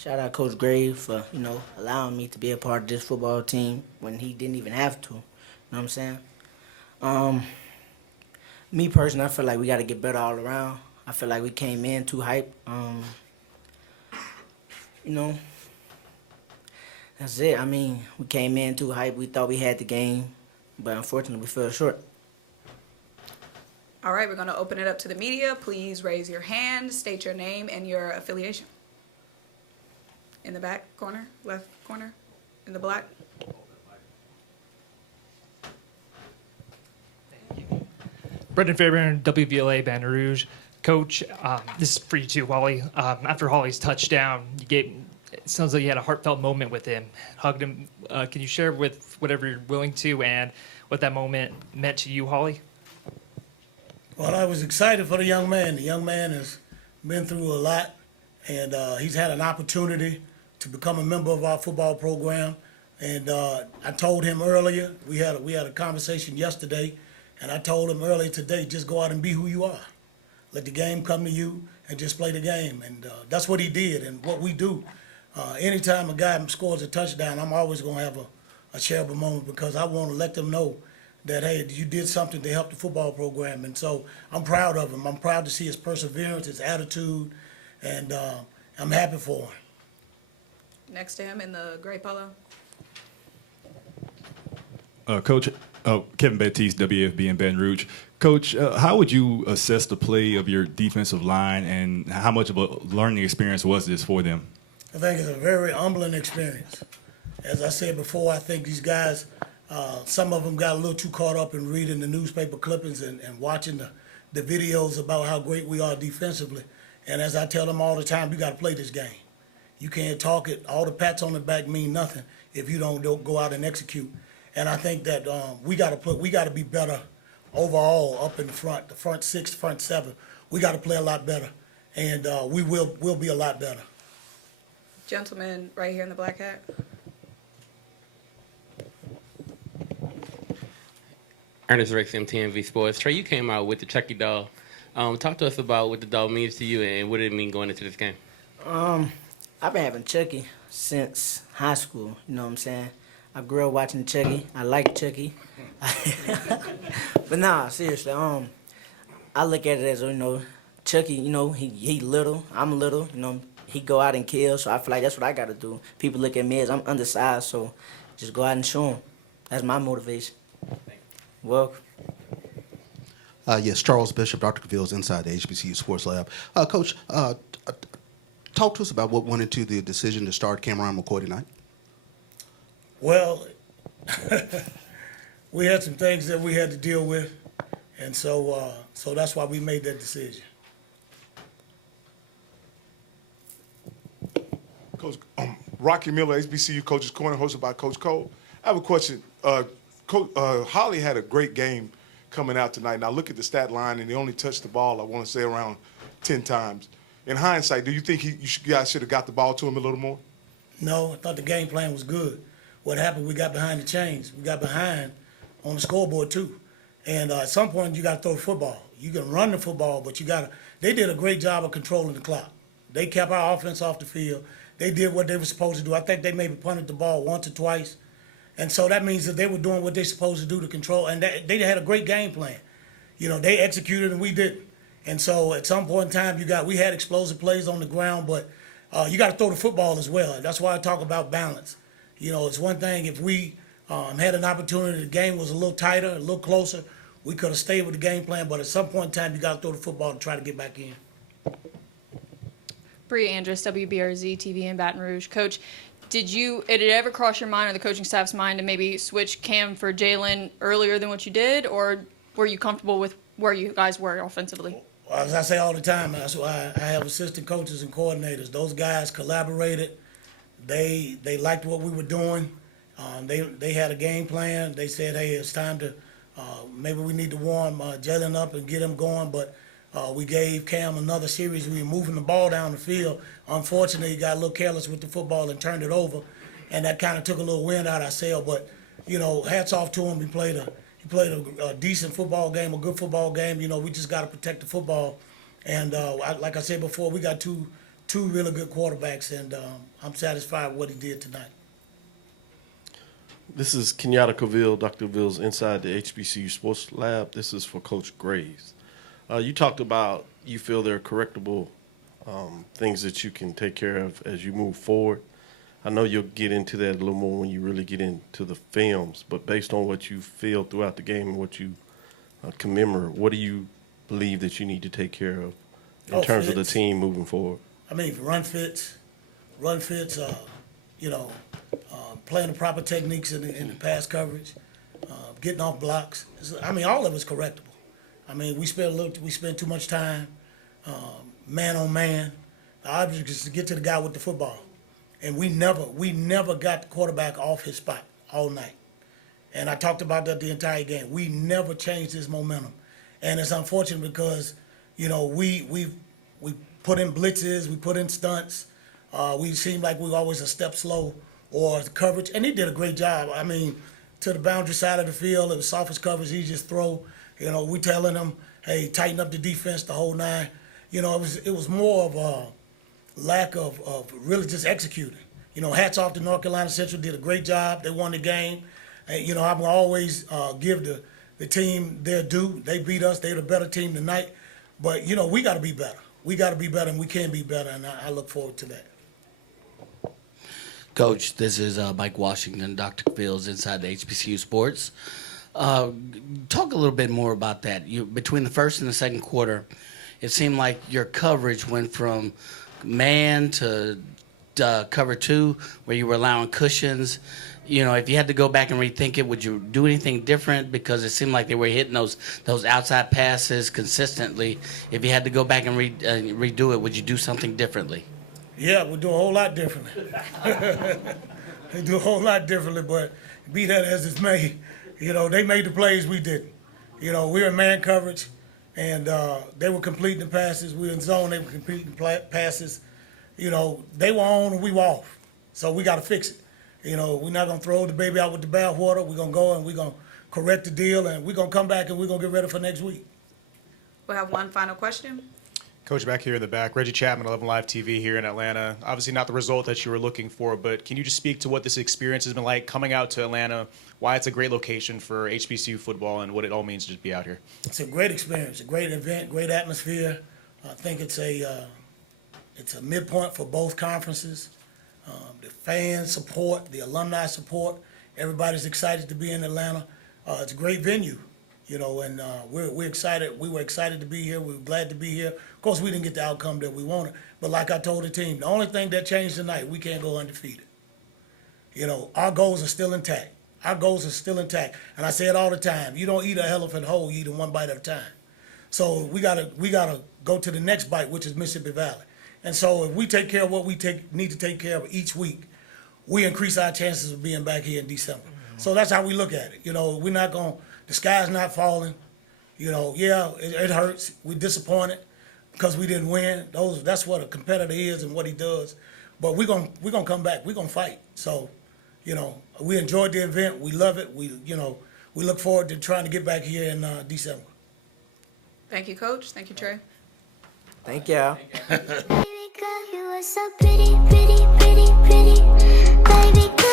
Shout out Coach Graves for, allowing me to be a part of this football team when he didn't even have to. You know what I'm saying? Um, Me personally, I feel like we got to get better all around. I feel like we came in too hype. You know, that's it. I mean, we came in too hype. We thought we had the game, but unfortunately, we fell short. All right, we're going to open it up to the media. Please raise your hand, state your name and your affiliation. In the back corner, left corner, in the black. Brendan Fairbairn, WVLA Baton Rouge. Coach, this is for you too, Holly. After Holly's touchdown, it sounds like you had a heartfelt moment with him, hugged him. Can you share with whatever you're willing to and what that moment meant to you, Holly? Well, I was excited for the young man. The young man has been through a lot, and he's had an opportunity to become a member of our football program. And I told him earlier, we had a conversation yesterday, and I told him earlier today, just go out and be who you are. Let the game come to you and just play the game. And that's what he did. And what we do, anytime a guy scores a touchdown, I'm always going to have a shareable moment because I want to let them know that, hey, you did something to help the football program. And so I'm proud of him. I'm proud to see his perseverance, his attitude, and I'm happy for him. Next to him in the gray polo. Coach, Kevin Baptiste, WFB in Baton Rouge. Coach, how would you assess the play of your defensive line, and how much of a learning experience was this for them? I think it's a very humbling experience. As I said before, I think these guys, some of them got a little too caught up in reading the newspaper clippings and watching the videos about how great we are defensively. And as I tell them all the time, you got to play this game. You can't talk it. All the pats on the back mean nothing if you don't go out and execute. And I think that we got to be better overall up in the front six, front seven. We got to play a lot better, and we'll be a lot better. Gentleman right here in the black hat. Ernest Rex, MTMV Sports. Trey, you came out with the Chucky doll. Talk to us about what the doll means to you and what it mean going into this game. I've been having Chucky since high school, you know what I'm saying? I grew up watching Chucky. I like Chucky. But nah, seriously, I look at it as, Chucky, he little, I'm little, he go out and kill, so I feel like that's what I got to do. People look at me as I'm undersized, so just go out and show them. That's my motivation. Welcome. Yes, Charles Bishop, Dr. Cavill's inside the HBCU Sports Lab. Coach, talk to us about what went into the decision to start Cameron McCoy tonight. Well, we had some things that we had to deal with, and so that's why we made that decision. Coach Rocky Miller, HBCU Coach's Corner, hosted by Coach Cole. I have a question. Coach Holly had a great game coming out tonight. Now look at the stat line, and he only touched the ball, I want to say, around 10 times. In hindsight, do you think you guys should have got the ball to him a little more? No, I thought the game plan was good. What happened, we got behind the chains. We got behind on the scoreboard, too. And at some point, you got to throw the football. You can run the football, but they did a great job of controlling the clock. They kept our offense off the field. They did what they were supposed to do. I think they maybe punted the ball once or twice. And so that means that they were doing what they're supposed to do to control. And they had a great game plan. They executed and we didn't. And so at some point in time, we had explosive plays on the ground, but you got to throw the football as well. That's why I talk about balance. It's one thing if we had an opportunity, the game was a little tighter, a little closer, we could have stayed with the game plan, but at some point in time, you got to throw the football to try to get back in. Bria Andrus, WBRZ TV in Baton Rouge. Coach, did it ever cross your mind or the coaching staff's mind to maybe switch Cam for Jalen earlier than what you did, or were you comfortable with where you guys were offensively? Well, as I say all the time, that's why I have assistant coaches and coordinators. Those guys collaborated. They liked what we were doing. They had a game plan. They said, hey, it's time to maybe we need to warm Jalen up and get him going, but we gave Cam another series. We were moving the ball down the field. Unfortunately, he got a little careless with the football and turned it over, and that kind of took a little wind out of our sail. But, hats off to him. He played a decent football game, a good football game. We just got to protect the football. And like I said before, we got two two really good quarterbacks, and I'm satisfied with what he did tonight. This is Kenyatta Cavill, Dr. Cavill's Inside the HBCU Sports Lab. This is for Coach Graves. You talked about you feel there are correctable things that you can take care of as you move forward. I know you'll get into that a little more when you really get into the films, but based on what you feel throughout the game and what you commemorate, what do you believe that you need to take care of in terms of the team moving forward? I mean, run fits, playing the proper techniques in the pass coverage, getting off blocks. I mean, all of it's correctable. I mean, we spend too much time man on man. The object is to get to the guy with the football, and we never got the quarterback off his spot all night. And I talked about that the entire game. We never changed his momentum, and it's unfortunate because we put in blitzes, we put in stunts. We seemed like we were always a step slow or coverage, and he did a great job. I mean, to the boundary side of the field, it was softest coverage, easiest throw. We telling him, hey, tighten up the defense the whole nine. It was more of a lack of really just executing. Hats off to North Carolina Central, did a great job. They won the game. I'm going to always give the team their due. They beat us. They're the better team tonight. But, we got to be better. We got to be better, and we can be better, and I look forward to that. Coach, this is Mike Washington, Dr. Cavill's Inside the HBCU Sports. Talk a little bit more about that. Between the first and the second quarter, it seemed like your coverage went from man to cover two, where you were allowing cushions. If you had to go back and rethink it, would you do anything different? Because it seemed like they were hitting those outside passes consistently. If you had to go back and redo it, would you do something differently? Yeah, we'll do a whole lot differently. They do a whole lot differently, but be that as it's may, they made the plays, we didn't. We were in man coverage, and they were completing the passes. We were in zone, they were completing passes. They were on and we were off. So we got to fix it. We're not going to throw the baby out with the bathwater. We're going to go and we're going to correct the deal, and we're going to come back and we're going to get ready for next week. We'll have one final question. Coach, back here in the back, Reggie Chapman, 11 Live TV here in Atlanta. Obviously not the result that you were looking for, but can you just speak to what this experience has been like coming out to Atlanta, why it's a great location for HBCU football, and what it all means to just be out here? It's a great experience, a great event, great atmosphere. I think it's a midpoint for both conferences. The fans support, the alumni support. Everybody's excited to be in Atlanta. It's a great venue. And we're excited. We were excited to be here. We were glad to be here. Of course, we didn't get the outcome that we wanted. But like I told the team, the only thing that changed tonight, we can't go undefeated. Our goals are still intact. Our goals are still intact. And I say it all the time. You don't eat an elephant whole, you eat it one bite at a time. So we gotta go to the next bite, which is Mississippi Valley. And so if we take care of what we need to take care of each week, we increase our chances of being back here in December. So that's how we look at it. We're not going to, the sky's not falling. It hurts. We're disappointed because we didn't win. That's what a competitor is and what he does. But we're gonna come back. We're gonna fight. So, we enjoyed the event. We love it. We look forward to trying to get back here in December. Thank you, Coach. Thank you, Trey. Thank y'all. Baby girl, you are so pretty, pretty, pretty, pretty. Baby girl.